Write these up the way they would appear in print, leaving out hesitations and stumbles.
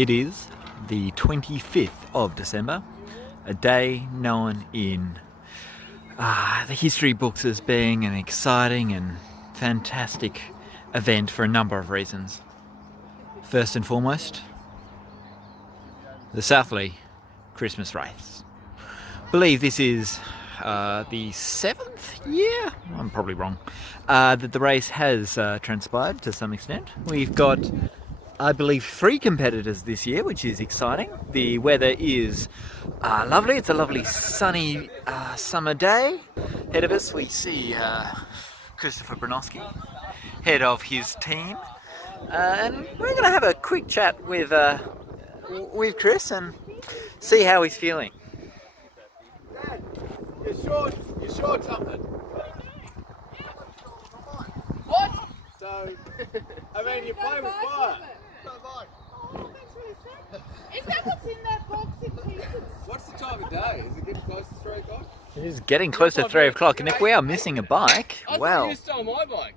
It is the 25th of December, a day known in the history books as being an exciting and fantastic event for a number of reasons. First and foremost, the Southlea Christmas race. I believe this is the 7th year, I'm probably wrong, that the race has transpired to some extent. We've got, I believe, 3 competitors this year, which is exciting. The weather is lovely. It's a lovely sunny summer day. Ahead of us we see Christopher Branoski, head of his team, and we're going to have a quick chat with Chris and see how he's feeling. Dad, you're short something. What? So, I mean, you play with fire. Oh, that's really sad. Is that what's in that box in pieces? What's the time of day? Is it getting close to 3 o'clock? It is getting close to 3 o'clock, and if we are missing a bike, well... You stole my bike.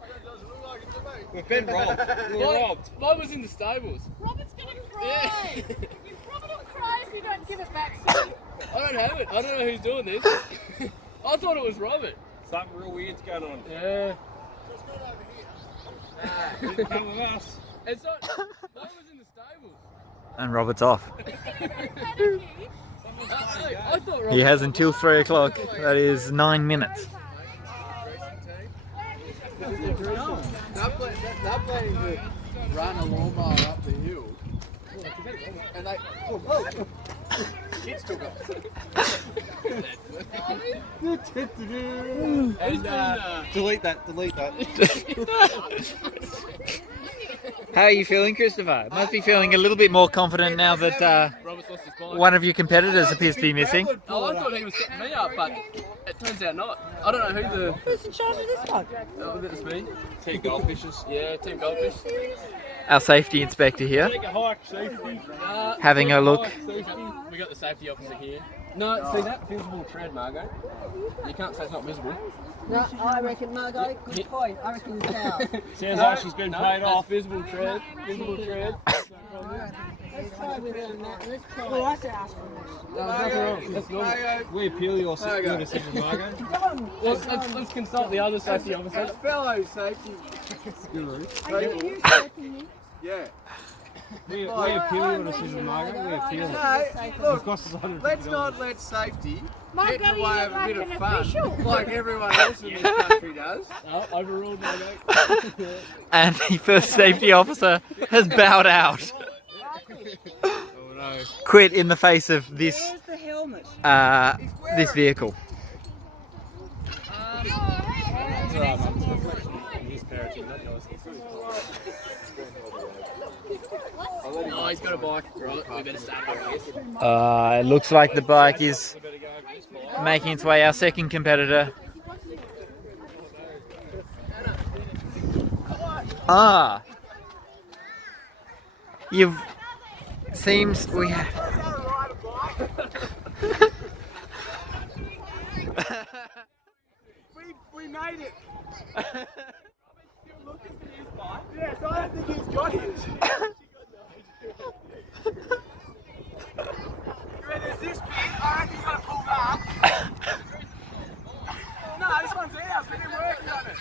That doesn't look like it to me. We've been robbed. We were robbed. Mine was in the stables. Robert's gonna cry. Yeah. Robert will cry if you don't give it back soon. I don't have it. I don't know who's doing this. I thought it was Robert. Something real weird's going on. Yeah. It's not over here. Didn't come with us. It's not. Mine was in the stables. And Robert's off. I thought Robert. He has until 3 o'clock. That is 9 minutes. They're planning to run a lawnmower up the hill. And they... Kids took it. And, Delete that. How are you feeling, Christopher? Must be feeling a little bit more confident now that Robert's lost his bike. one of your competitors appears to be missing. Oh, I thought he was setting me up, but it turns out not. I don't know who the. Who's in charge of this one? Oh, that's me. Team Goldfishes. Yeah, Team Goldfish. Our safety inspector here, Take a hike, safety. having a look. We got the safety officer here. No, see that visible tread, Margot? You can't say it's not visible. No, I reckon, Margot, good point. I reckon it's cow. Sounds like she's been paid that's off. Visible tread. Visible tread. Let's try without that. Let's try. Well, I said ask for this. No, there's nothing wrong. That's normal. We appeal your decision, Margot. Let's consult the other safety officer. As fellow safety gurus. Yeah. We appeal your decision, Margot. We appeal it. No, It look, costs us $150. let's not let safety Margot, get in the you way look of a like bit an of fun, official. like everyone else in this country does. Oh, overruled, Margot. And the first safety officer has bowed out. Oh no. Quit in the face of this Where's the helmet? this vehicle. His parenting, not yours. Oh, he's got a bike. Right, we better start over this. It looks like the bike is making its way. Our second competitor. You've seems we. We made it. Yes, I don't think he's got his. There's this big, I reckon he's got to pull up. No, this one's ours, we've been working on it.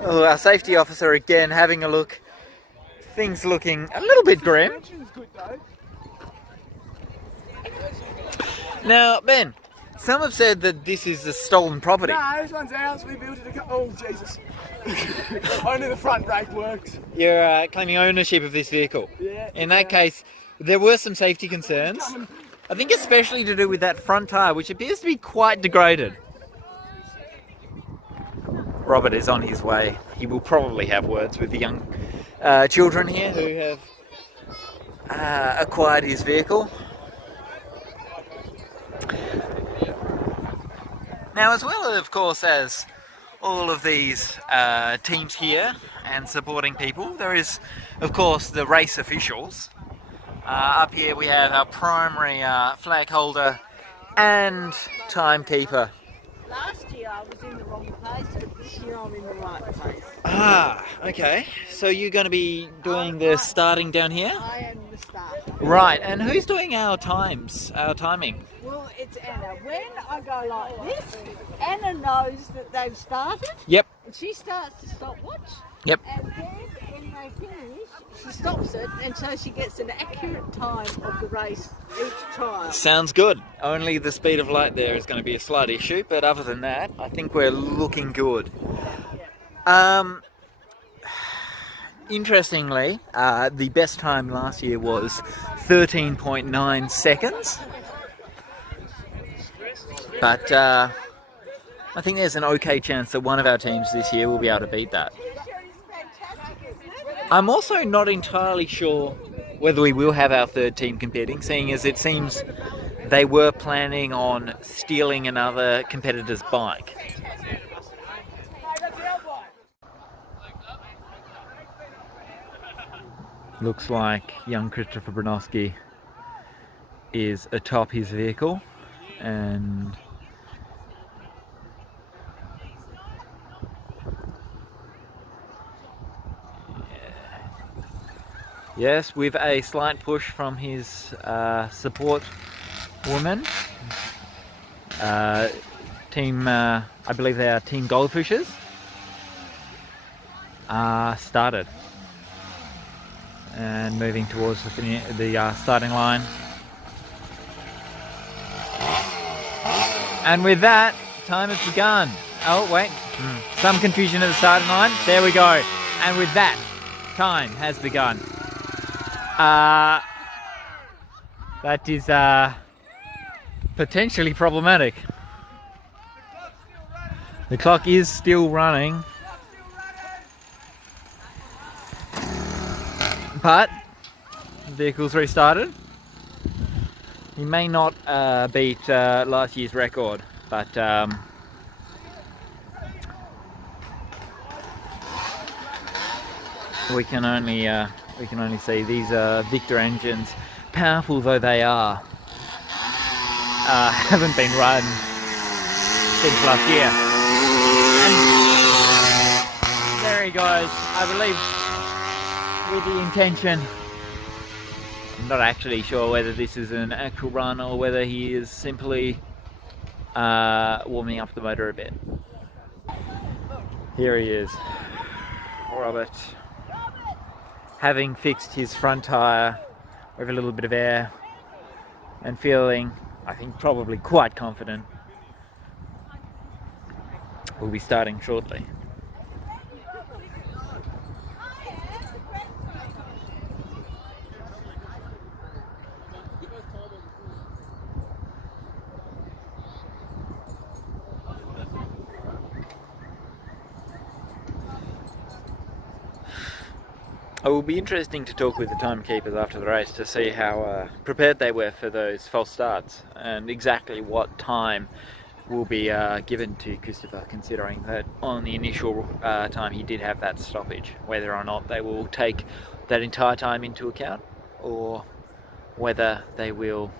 Oh, our safety officer again having a look. Things looking a little bit grim. Suspension's good though. Now, Ben, some have said that this is a stolen property. No, this one's ours, we built it oh Jesus. Only the front brake works. You're claiming ownership of this vehicle. Yeah. In that case, there were some safety concerns. I think especially to do with that front tyre, which appears to be quite degraded. Robert is on his way. He will probably have words with the young children here who have acquired his vehicle. Now, as well, of course, as all of these teams here and supporting people, there is, of course, the race officials. Up here we have our primary flag holder and timekeeper. Last year I was in the wrong place. this year I'm in the right place. Ah, okay. So you're going to be doing the starting down here? I am the starter. Right, and who's doing our times, our timing? Well, it's Anna. When I go like this, Anna knows that they've started, Yep, and she starts the stopwatch. yep. And then when they finish, she stops it, and so she gets an accurate time of the race each trial. Sounds good. Only the speed of light there is going to be a slight issue, but other than that, I think we're looking good. Interestingly, the best time last year was 13.9 seconds. But I think there's an okay chance that one of our teams this year will be able to beat that. I'm also not entirely sure whether we will have our third team competing, seeing as it seems they were planning on stealing another competitor's bike. Looks like young Christopher Bronowski is atop his vehicle, and yes, with a slight push from his support woman. Team, I believe they are Team Goldfishers, started and moving towards the starting line. And with that, time has begun. Oh wait, some confusion at the starting line. There we go. And with that, time has begun. That is potentially problematic. The clock is still running, but the vehicle's restarted. He may not beat last year's record, but we can only see these Victor engines, powerful though they are, haven't been run since last year. And there he goes, I believe, with the intention. I'm not actually sure whether this is an actual run or whether he is simply warming up the motor a bit. Here he is, Robert, having fixed his front tyre with a little bit of air and feeling, I think, probably quite confident. We'll be starting shortly. It will be interesting to talk with the timekeepers after the race to see how prepared they were for those false starts and exactly what time will be given to Christopher, considering that on the initial time he did have that stoppage, whether or not they will take that entire time into account or whether they will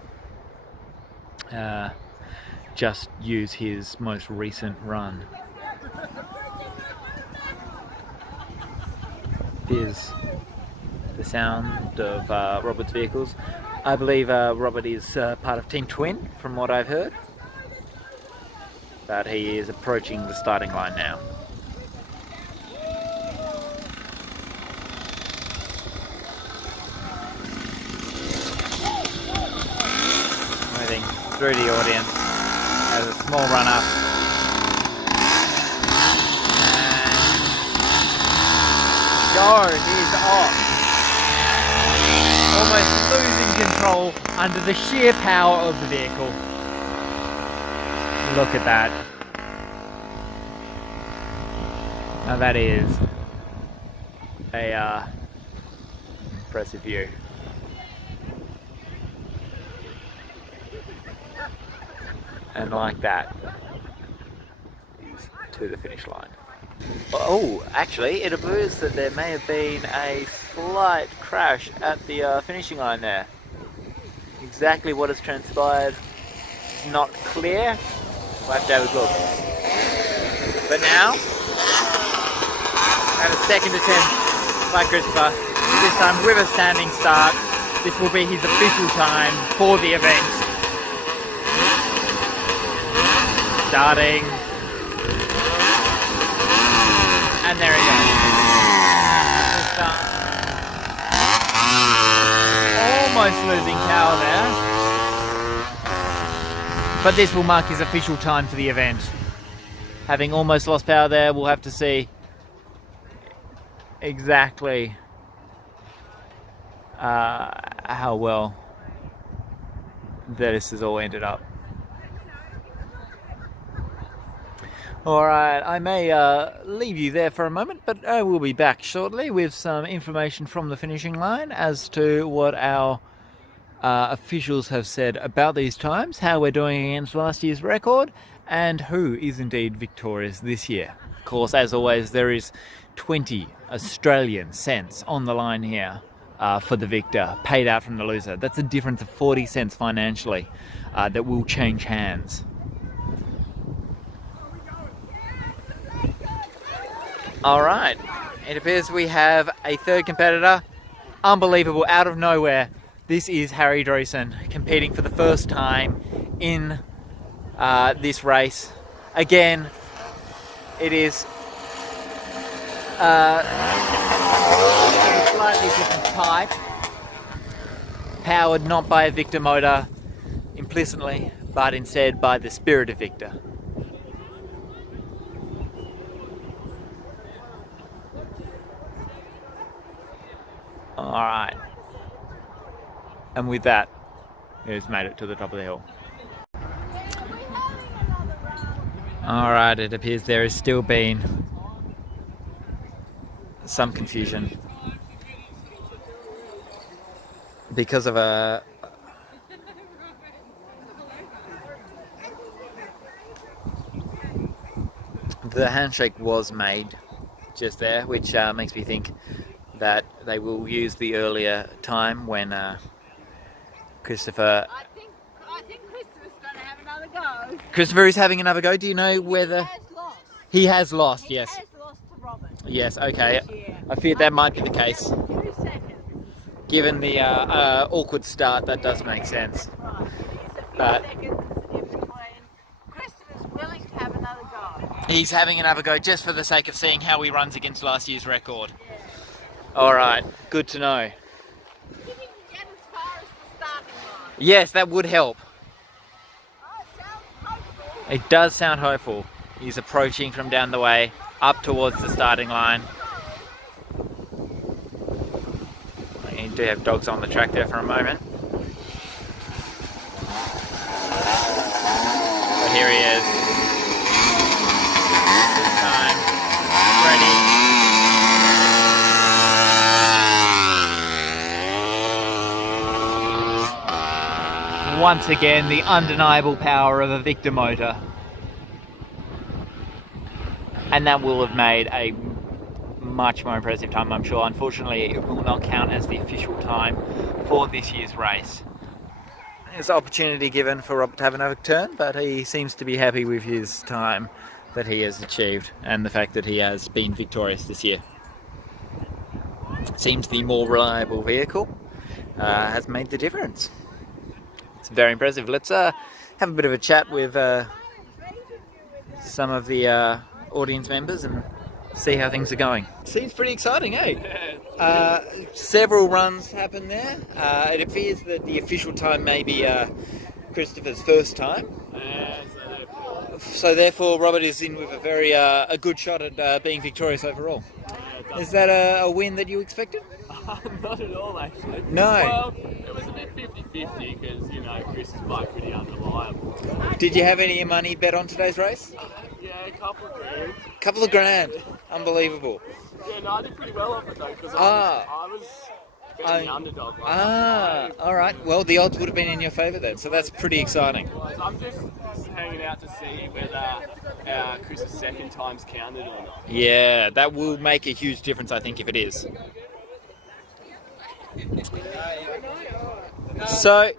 just use his most recent run. Here's the sound of Robert's vehicles. I believe Robert is part of Team Twin, from what I've heard. But he is approaching the starting line now. Moving through the audience as a small run up. Go, he's off. Almost losing control under the sheer power of the vehicle. Look at that. Now that is a impressive view. And like that, is to the finish line. Oh, actually, it appears that there may have been a slight crash at the finishing line there. Exactly what has transpired is not clear. We'll have to have a look. But now, And a second attempt by Christopher. This time with a standing start. This will be his official time for the event. Starting. And there he goes. Almost losing power there. But this will mark his official time for the event. Having almost lost power there, we'll have to see exactly how well this has all ended up. Alright, I may leave you there for a moment, but I will be back shortly with some information from the finishing line as to what our officials have said about these times, how we're doing against last year's record, and who is indeed victorious this year. Of course, as always, there is 20 Australian cents on the line here for the victor, paid out from the loser. That's a difference of 40 cents financially that will change hands. Alright, it appears we have a third competitor. Unbelievable, out of nowhere. This is Harry Dreesen competing for the first time in this race. Again, it is a slightly different type, powered not by a Victor motor implicitly, but instead by the spirit of Victor. Alright. And with that, it's made it to the top of the hill. Alright, it appears there has still been some confusion because of the handshake was made just there, which makes me think that they will use the earlier time when Christopher... I think Christopher's going to have another go. Christopher is having another go. Do you know whether... He has lost. He has lost, yes. He has lost to Robert. Yes, okay. Yeah. I feared that might be the case. 2 seconds. Given the awkward start, that does make sense. Right. It's a few But- seconds in between. Christopher's willing to have another go. He's having another go just for the sake of seeing how he runs against last year's record. Alright, good to know. If he can get as far as the starting line. Yes, that would help. Oh, it sounds hopeful. It does sound hopeful. He's approaching from down the way, up towards the starting line. You do have dogs on the track there for a moment. But here he is. This time, ready. Once again, the undeniable power of a Victor motor. And that will have made a much more impressive time, I'm sure. Unfortunately, it will not count as the official time for this year's race. There's opportunity given for Robert to have another turn, but he seems to be happy with his time that he has achieved and the fact that he has been victorious this year. Seems the more reliable vehicle has made the difference. It's very impressive. Let's have a bit of a chat with some of the audience members and see how things are going. Seems pretty exciting, eh? Several runs happen there. It appears that the official time may be Christopher's first time. So therefore Robert is in with a very a good shot at being victorious overall. Is that a win that you expected? Not at all, actually. No. Well, it was a bit 50-50 because, you know, Chris is like pretty unreliable. Did you have any money bet on today's race? Yeah, a couple of grand. Couple of grand. Unbelievable. Yeah, no, I did pretty well off it though because Ah. I was betting the underdog. All right. Well, the odds would have been in your favour then, so that's pretty exciting. So I'm just hanging out to see whether Chris's second time's counted or not. Yeah, that will make a huge difference, I think, if it is. So,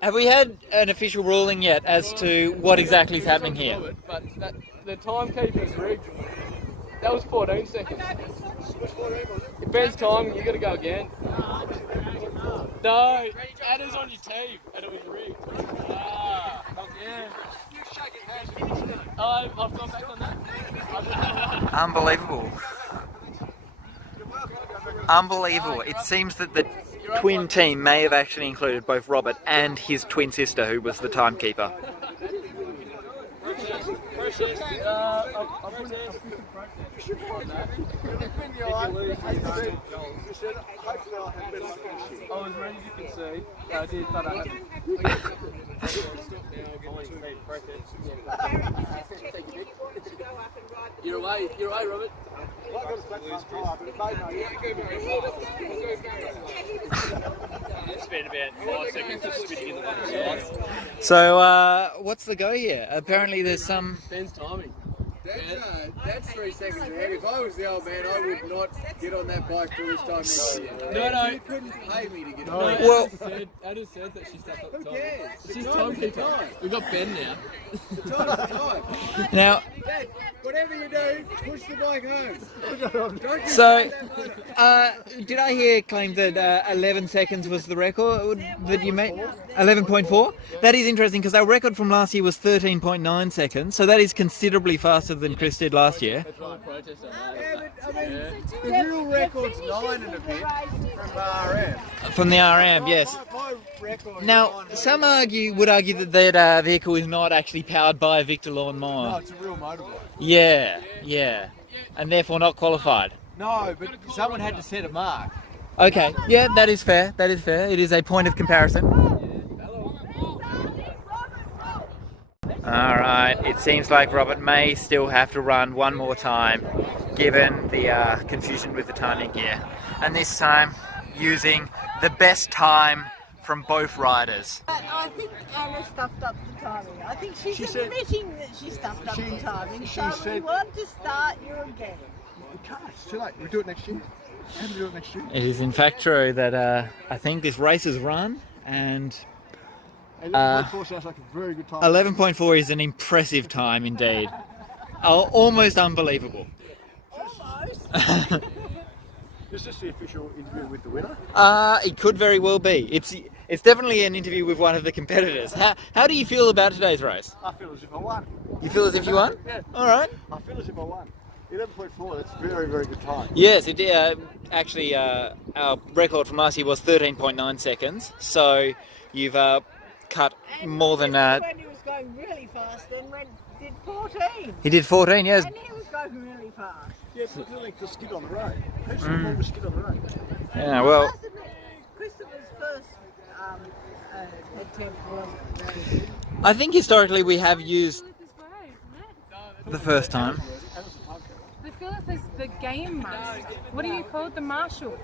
have we had an official ruling yet as to what exactly is happening here? But the timekeeper's rigged. That was 14 seconds. Ben's time, you gotta go again. No, Anna's on your team, and it was rigged. Ah, yeah. I've gone back on that. Unbelievable. Unbelievable. It seems that the twin team may have actually included both Robert and his twin sister, who was the timekeeper. I was ready to concede. I did, but I haven't. You're away, Robert. Spent about 5 seconds just spinning in the one side. So, what's the go here? Apparently there's some... Ben's timing. That's 3 seconds ahead. If I was the old man, I would not get on that bike till this time next year. No. You couldn't pay me to get No, on it. Well- Anna said that she's stuck up the Who time. cares? She's The time is the timekeeper. time. We've got Ben now. The time is the time. Now, Dad, whatever you do, push the bike home. Don't you so, say that motor. did I hear claim that 11 seconds was the record that you made? 11.4? That is interesting because our record from last year was 13.9 seconds, so that is considerably faster than Chris did last year. That's why I protest on that. Yeah, but I mean, the real record's 9 and a bit from RM. From the RM, yes. My record Now, is 9 some would argue that that vehicle is not actually powered by a Victor No, lawnmower. it's a real motorbike. Yeah, and therefore not qualified. No, but someone had to set a mark. Okay, yeah, that is fair. That is fair. It is a point of comparison. All right, it seems like Robert may still have to run one more time, given the confusion with the timing gear, and this time using the best time from both riders. I think Anna stuffed up the timing. I think she's said- admitting that she stuffed up the timing. she So we said- want to start you again. We can't. It's too late. We'll do it next year. How do we do it next year? It is in fact true that I think this race is run, and 11.4 sounds like a very good time. 11.4 is an impressive time indeed. Almost unbelievable. Almost. Is this the official interview with the winner? It could very well be. It's definitely an interview with one of the competitors. How do you feel about today's race? I feel as if I won. You feel as if you won? Yeah. All right. I feel as if I won. 11.4, that's very, very good time. Yes, it actually our record from last year was 13.9 seconds. So you've cut more than. When he was going really fast, then did 14. He did 14. Yes. And he was going really fast. Yeah, but it's like the skid on the road. Who's the more skid on the road? Yeah. Well, I must admit, Christopher's first attempt was I think historically we have used the first time. The Philip is the game master. What are you called? The marshal.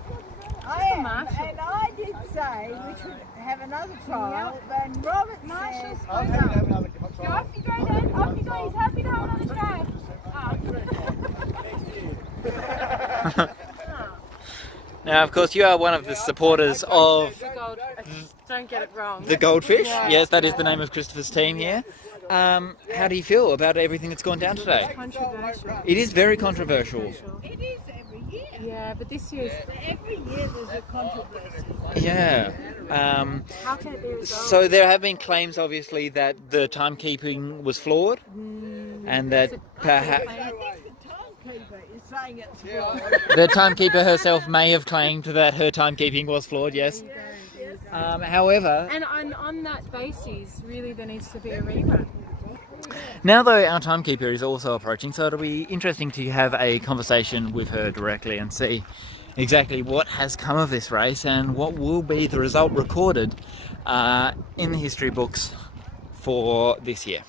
I am, Marshall. and I did say we should have another trial, and Robert Marshall's said, I'm happy to have another Go trial. off you go then. Off you go. He's happy to have another try. Now, of course, you are one of the supporters of The gold. Don't get it wrong. the Goldfish. Yes, that is the name of Christopher's team here. How do you feel about everything that's gone down today? Controversial. It is very controversial. it is every year. Yeah, but this year's. Every year there's a controversy. Yeah. How can it be resolved? So there have been claims, obviously, that the timekeeping was flawed, and that perhaps I think the timekeeper is saying it's wrong. the timekeeper herself may have claimed that her timekeeping was flawed. Yes. However, And on that basis, really, there needs to be a rerun. now though our timekeeper is also approaching, so it'll be interesting to have a conversation with her directly and see exactly what has come of this race and what will be the result recorded in the history books for this year.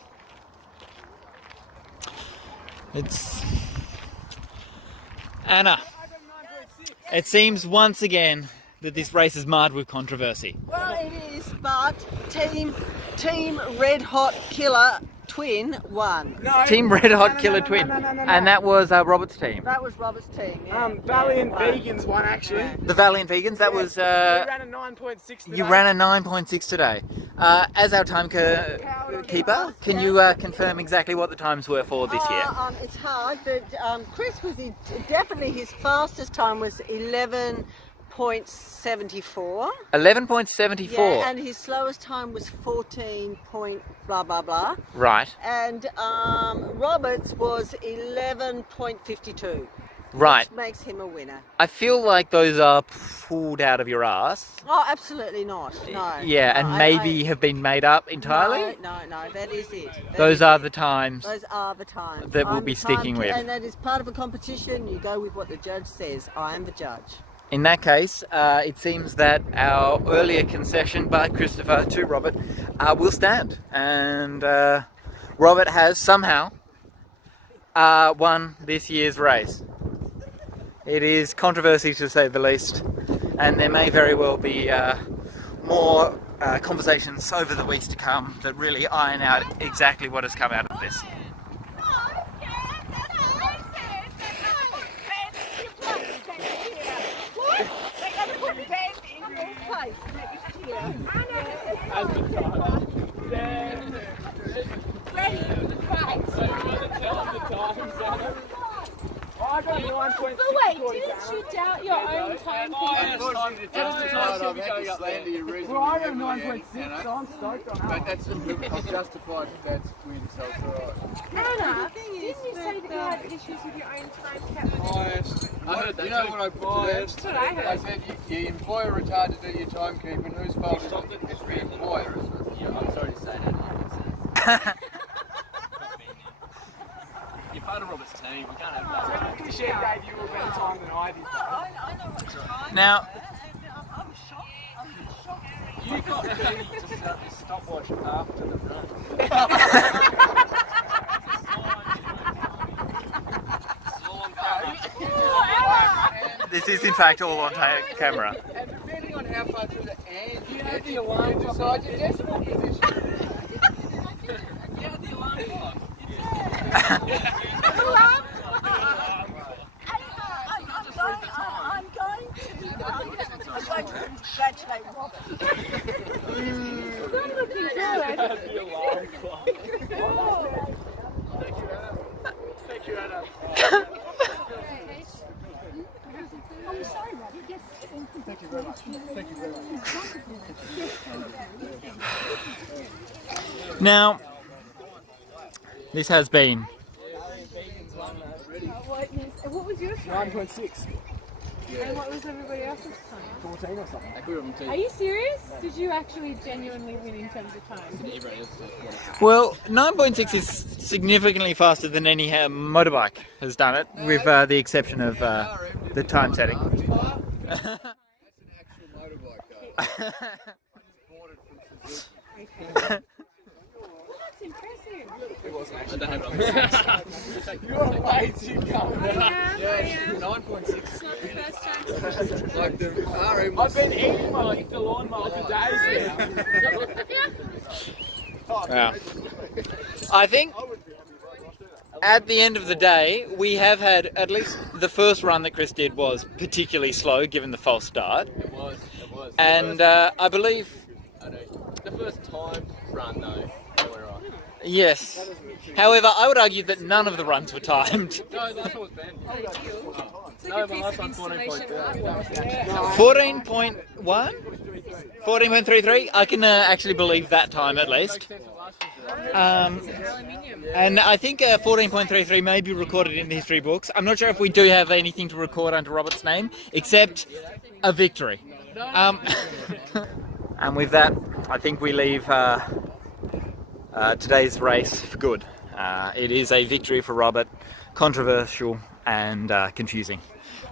It's Anna. It seems once again that this race is marred with controversy. Well, it is, but Team Red Hot Killer Twin won. Team Red Hot Killer Twin. And that was Robert's team. That was Robert's team. Yeah. Valiant Yeah. Vegans won actually. The Valiant Vegans, that was... We ran a 9.6 today. you ran a 9.6 today. As our timekeeper, can you confirm exactly what the times were for this year? It's hard, but Chris was definitely his fastest time was 11.74. 11.74. Yeah, and his slowest time was 14 point blah blah blah. Right. And Roberts was 11.52. Right. Which makes him a winner. I feel like those are pulled out of your ass. Oh, absolutely not. No. Yeah, and No, maybe have been made up entirely? No, that is it. Those are the times. Those are the times. that we'll I'm be the sticking with. And that is part of a competition. You go with what the judge says. I am the judge. In that case, it seems that our earlier concession by Christopher to Robert will stand. And Robert has somehow won this year's race. It is controversy to say the least, and there may very well be more conversations over the weeks to come that really iron out exactly what has come out of this. I got 9.6. But wait, didn't you doubt your own timekeeper? Unfortunately, to justify it, I've had to slander you reasonably Well, I got heavily, 9.6, and, so I'm stoked on but that. that's I've justified that's win, so it's alright. Anna, didn't you say that you had issues with your own time cap? Biased. You know what I put to That's what I that? heard. I said you employ a retard to do your timekeeping. Whose fault is it? It's the employer, isn't it? Yeah, I'm sorry to say that. You're part of Robert's team. We can't have that. She gave you a better time than I did. Now, You got me to start the stopwatch after the run. this is in fact all on camera. And depending on how far through the and you get, you decide your decimal position. I'm going to congratulate Robert. Now, this has been What was your time? 9.6. And what was everybody else's time? 14 or something. Are you serious? Did you actually genuinely win in terms of time? well, 9.6 is significantly faster than any motorbike has done it, with the exception of the time setting. That's an actual motorbike, though. I just bought it from Suzuki. That's impressive. I don't have it. You're way too cold. Yeah, 9.6. It's not the first time. Like the RM I've was been eating the lawnmower for days now. Yeah. I think at the end of the day, we have had at least the first run that Chris did was particularly slow, given the false start. It was. And I believe, The first time run, though, they were right. yes. However, I would argue that none of the runs were timed. No, last one was Ben. It's No, like a but piece last of one installation 14.2. artwork. 14.1? 14.33? I can actually believe that time at least. And I think 14.33 may be recorded in the history books. I'm not sure if we do have anything to record under Robert's name, except a victory. And with that, I think we leave today's race for good. It is a victory for Robert, controversial and confusing.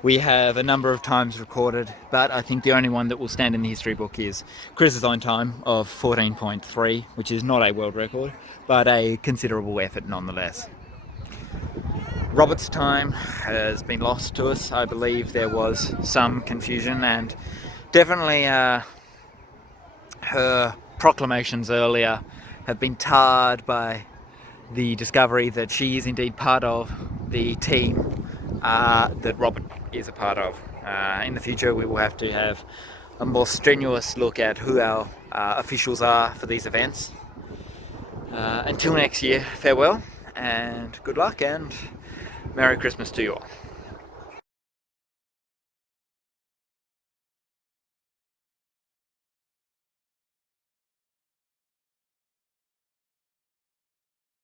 We have a number of times recorded, but I think the only one that will stand in the history book is Chris's own time of 14.3, which is not a world record, but a considerable effort nonetheless. Robert's time has been lost to us. I believe there was some confusion, and definitely her proclamations earlier have been tarred by the discovery that she is indeed part of the team that Robert is a part of. In the future we will have to have a more strenuous look at who our officials are for these events. Until next year, farewell and good luck and Merry Christmas to you all.